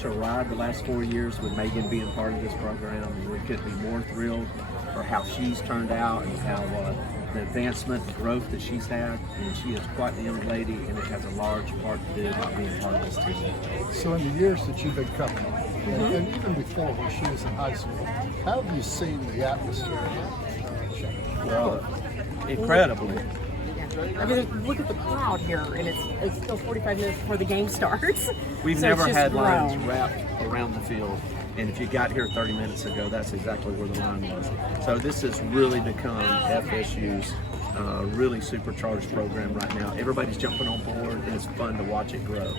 such a ride the last 4 years with Megan being part of this program. We couldn't be more thrilled for how she's turned out and how the advancement and growth that she's had. And she is quite the young lady, and it has a large part to do about being part of this team. So in the years that you've been coming, and even before when she was in high school, how have you seen the atmosphere change? Well, incredibly. I mean, look at the crowd here, and it's still 45 minutes before the game starts. We've So never it's just had lines grown. wrapped around the field, and if you got here 30 minutes ago, that's exactly where the line was. So this has really become FSU's really supercharged program right now. Everybody's jumping on board, and it's fun to watch it grow.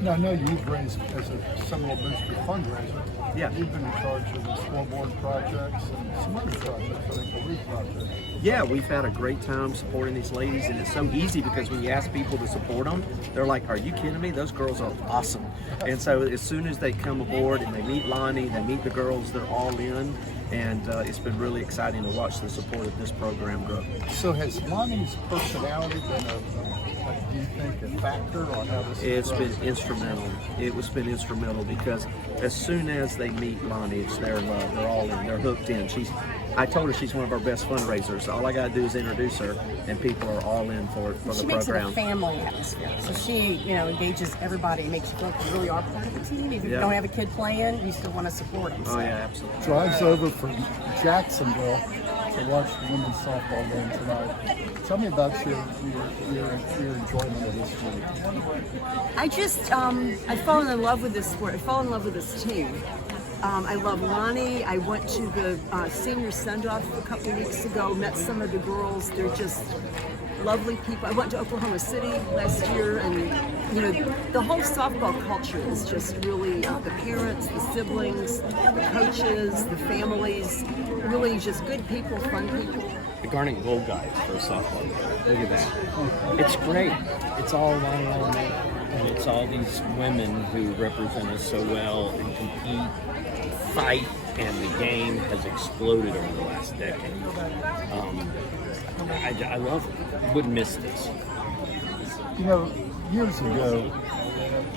Now, I know you've raised, as a Seminole Booster fundraiser, Yeah. you've been in charge of the scoreboard projects and some other projects, I think the roof project. Yeah, we've had a great time supporting these ladies, and it's so easy because when you ask people to support them, they're like, "Are you kidding me? Those girls are awesome." And so as soon as they come aboard and they meet Lonnie, they meet the girls, they're all in, and it's been really exciting to watch the support of this program grow. So has Lonnie's personality been do you think, a factor on how this It's is been instrumental. It's been instrumental because as soon as they meet Lonnie, it's their love. They're all in. They're hooked in. I told her she's one of our best fundraisers. All I got to do is introduce her, and people are all in for the She makes it a program. family atmosphere. So she, engages everybody and makes you feel like you really are part of the team. Even if you Yeah. don't have a kid playing, you still want to support them. Oh yeah, absolutely. drives over from Jacksonville to watch the women's softball game tonight. Tell me about your enjoyment of this week. I just, I've fallen in love with this sport. I've fallen in love with this team. I love Lonnie. I went to the senior send-off a couple weeks ago, met some of the girls. They're just lovely people. I went to Oklahoma City last year, and the whole softball culture is just really the parents, the siblings, the coaches, the families, really just good people, fun people. The Garnet Gold guys for softball. Look at that. It's great. It's all Lonnie ALAMEDA, and it's all these women who represent us so well and compete, fight, and the game has exploded over the last decade. I love it. Wouldn't miss this. Years ago,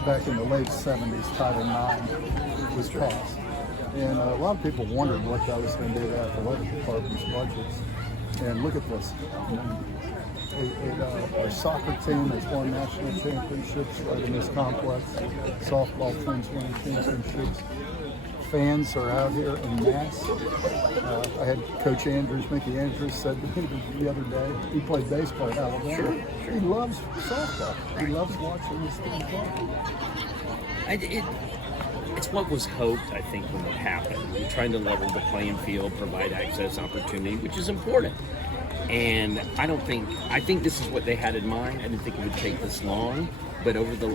back in the late 70s, Title IX was passed. And a lot of people wondered what that was going to do to athletic department's budgets. And look at this. Our soccer team has won national championships right in this complex. Softball teams winning championships. Fans are out here in mass. I had Coach Andrews, Mickey Andrews, said to me the other day, he played baseball at Alabama. He loves softball. He loves watching this team play. It's what was hoped, I think, when it happened. We're trying to level the playing field, provide access, opportunity, which is important. And I think this is what they had in mind. I didn't think it would take this long. But over the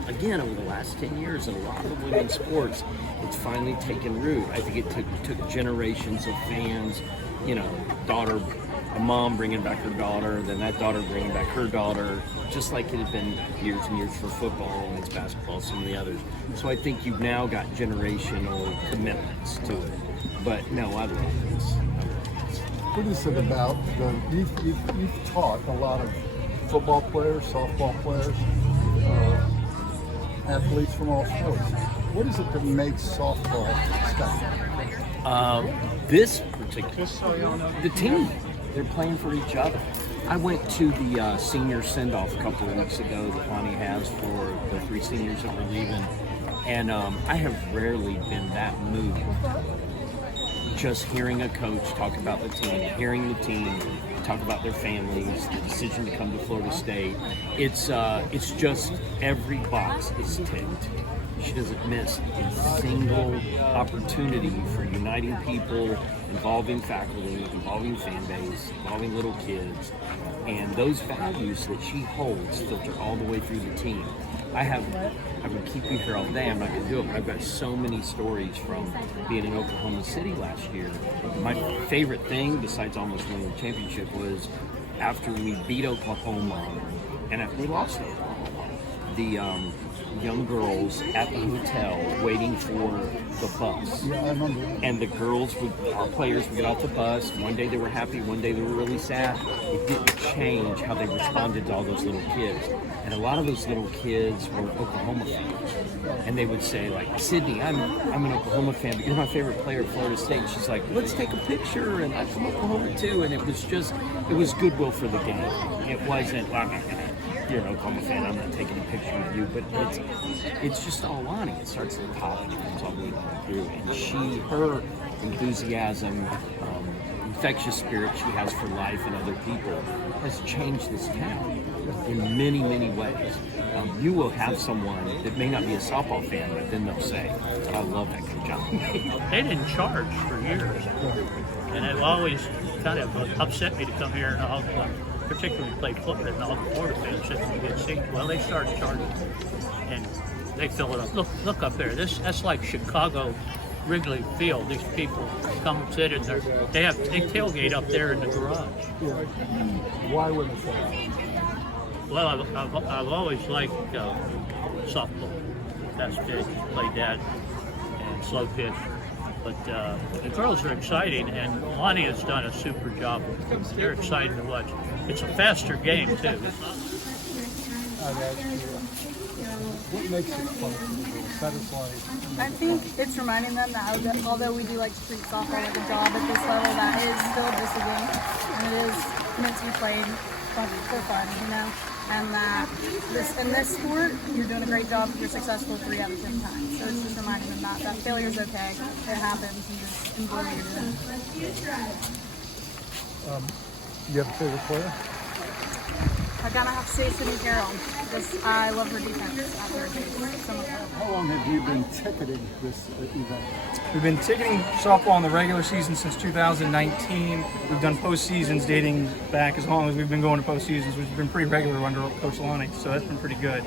last 10 years in a lot of women's sports, it's finally taken root. I think it took generations of fans, a mom bringing back her daughter, then that daughter bringing back her daughter, just like it had been years and years for football and it's basketball, some of the others. So I think you've now got generational commitments to it. But no, I love this. What is it about you've taught a lot of football players, softball players, athletes from all sports. What is it that makes softball special? This particular, the team, they're playing for each other. I went to the senior send-off a couple of weeks ago that Lonnie has for the 3 seniors that were leaving, and I have rarely been that moved. Just hearing a coach talk about the team, hearing the team talk about their families, the decision to come to Florida State. It's just every box is ticked. She doesn't miss a single opportunity for uniting people, involving faculty, involving fan base, involving little kids, and those values that she holds filter all the way through the team. I would keep you here all day. I'm not going to do it, but I've got so many stories from being in Oklahoma City last year. My favorite thing, besides almost winning the championship, was after we beat Oklahoma, and after we lost Oklahoma, young girls at the hotel waiting for the bus. Yeah, I remember. And the girls our players would get off the bus. One day they were happy, one day they were really sad. It didn't change how they responded to all those little kids. And a lot of those little kids were Oklahoma fans. And they would say, like, Sydney, I'm an Oklahoma fan, but you're my favorite player at Florida State. And she's like, let's take a picture, and I'm from Oklahoma too. And it was goodwill for the game. It wasn't, well, I'm not gonna, you're an Oklahoma fan, I'm not taking a picture of you, but it's just all Lonnie. It starts at the top and it comes all the way through. And her enthusiasm, infectious spirit she has for life and other people has changed this town in many, many ways. You will have someone that may not be a softball fan, but then they'll say, I love that Coach John. They didn't charge for years, and it always kind of upset me to come here and all, particularly play football, and all the Florida fans said you get seats. Well, they started charging, and they fill it up. Look up there. That's like Chicago Wrigley Field. These people come and sit in there. They tailgate up there in the garage. Yeah. Why would it say? Well, I've always liked softball. That's big. Played that and slow pitch. But the girls are exciting, and Lonnie has done a super job. They're exciting to watch. It's a faster game too. I'd ask you, what makes it fun for the girls? Satisfying? I think it's reminding them that although we do like to treat softball like a job at this level, that is still just a game, and it is meant to be played for fun, you know. And that in this sport, you're doing a great job if you're successful 3 out of 10 times. So it's just reminding them that failure's okay. It happens. You just enjoy what you're doing. You have a favorite player? I gotta have to say Sydney Carroll. I love her defense out there. So much fun. How long have you been ticketing this event? We've been ticketing softball in the regular season since 2019. We've done postseasons dating back as long as we've been going to postseasons, which has been pretty regular under Coach Lonnie, so that's been pretty good.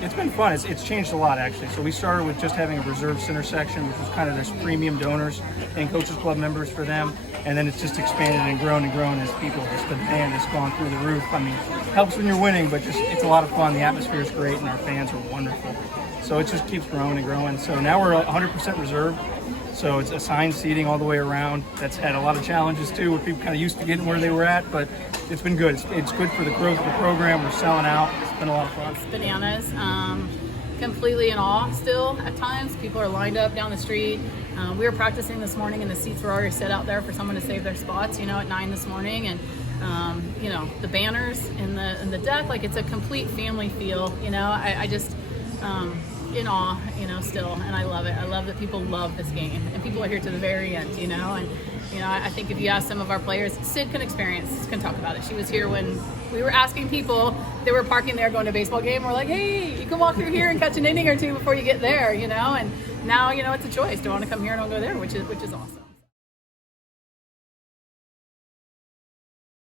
It's been fun. It's changed a lot, actually. So we started with just having a reserve center section, which was kind of this premium donors and Coaches Club members for them, and then it's just expanded and grown as people, just the demand has gone through the roof. I mean, helps when you're winning, but just it's a lot of fun. The atmosphere is great, and our fans are wonderful. So it just keeps growing and growing. So now we're 100% reserve. So it's assigned seating all the way around. That's had a lot of challenges too, with people kind of used to getting where they were at, but it's been good. It's good for the growth of the program. We're selling out. It's been a lot of fun. It's bananas. Completely in awe still at times. People are lined up down the street. We were practicing this morning and the seats were already set out there for someone to save their spots, at 9 this morning. And the banners in the deck, like it's a complete family feel, I just in awe, still, and I love it. I love that people love this game and people are here to the very end, and I think if you ask some of our players, Sid can talk about it. She was here when we were asking people that were parking there going to a baseball game. We're like, hey, you can walk through here and catch an inning or two before you get there, and now, it's a choice. Do I want to come here and I'll go there, which is awesome.